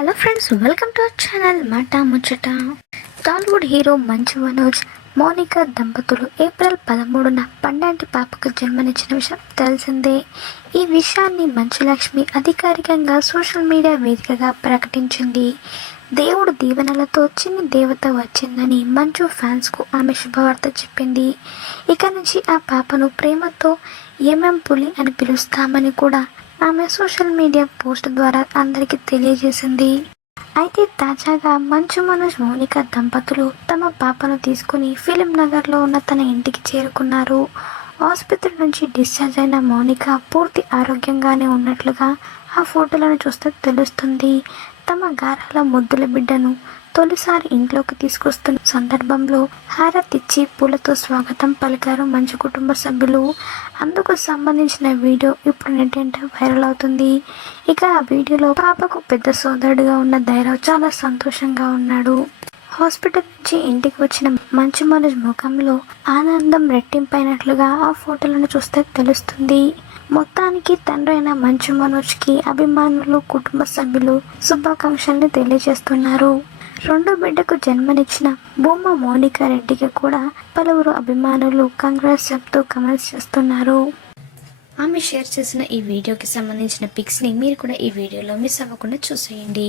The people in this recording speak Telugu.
Hello friends welcome to our channel మాట ముచ్చట టాలీవుడ్ హీరో మంచు మనోజ్ మౌనిక దంపతులు ఏప్రిల్ పదమూడున పండంటి పాపకు జన్మనిచ్చిన విషయం తెలిసిందే ఈ విషయాన్ని మంచులక్ష్మి అధికారికంగా సోషల్ మీడియా వేదికగా ప్రకటించింది దేవుడు దీవెనలతో చిన్ని దేవత వచ్చిందని మంచు ఫ్యాన్స్కు ఆమె శుభవార్త చెప్పింది ఇక నుంచి ఆ పాపను ప్రేమతో ఎంఎం పులి అని పిలుస్తామని కూడా ఆమె సోషల్ మీడియా పోస్ట్ ద్వారా అందరికీ తెలియజేసింది. అయితే తాజాగా మంచు మనోజ్ మౌనిక దంపతులు తమ పాపను తీసుకుని ఫిలిం నగర్లో ఉన్న తన ఇంటికి చేరుకున్నారు. ఆసుపత్రి నుంచి డిశ్చార్జ్ అయిన మౌనిక పూర్తి ఆరోగ్యంగానే ఉన్నట్లుగా ఆ ఫోటోలను చూస్తే తెలుస్తుంది. తమ గారాల ముద్దుల బిడ్డను తొలిసారి ఇంట్లోకి తీసుకొస్తున్న సందర్భంలో హారతిచ్చి పూలతో స్వాగతం పలికారు మంచు కుటుంబ సభ్యులు. అందుకు సంబంధించిన వీడియో ఇప్పుడు నెట్ వైరల్ అవుతుంది. ఇక ఆ వీడియోలో పాపకు పెద్ద సోదరుడిగా ఉన్న ధైర్యం చాలా సంతోషంగా ఉన్నాడు. హాస్పిటల్ నుంచి ఇంటికి వచ్చిన మంచు మనోజ్ ముఖంలో ఆనందం రెట్టింపైనట్లుగా ఆ ఫోటోలను చూస్తే తెలుస్తుంది. మొత్తానికి తండ్రి అయిన మంచు మనోజ్కి అభిమానులు కుటుంబ సభ్యులు శుభాకాంక్షల్ని తెలియజేస్తున్నారు. రెండో బిడ్డకు జన్మనిచ్చిన భూమా మౌనికా రెడ్డికి కూడా పలువురు అభిమానులు కంగ్రాట్స్ చెప్తూ కమెంట్స్ చేస్తున్నారు. ఆమె షేర్ చేసిన ఈ వీడియోకి సంబంధించిన పిక్స్ని మీరు కూడా ఈ వీడియోలో మిస్ అవ్వకుండా చూసేయండి.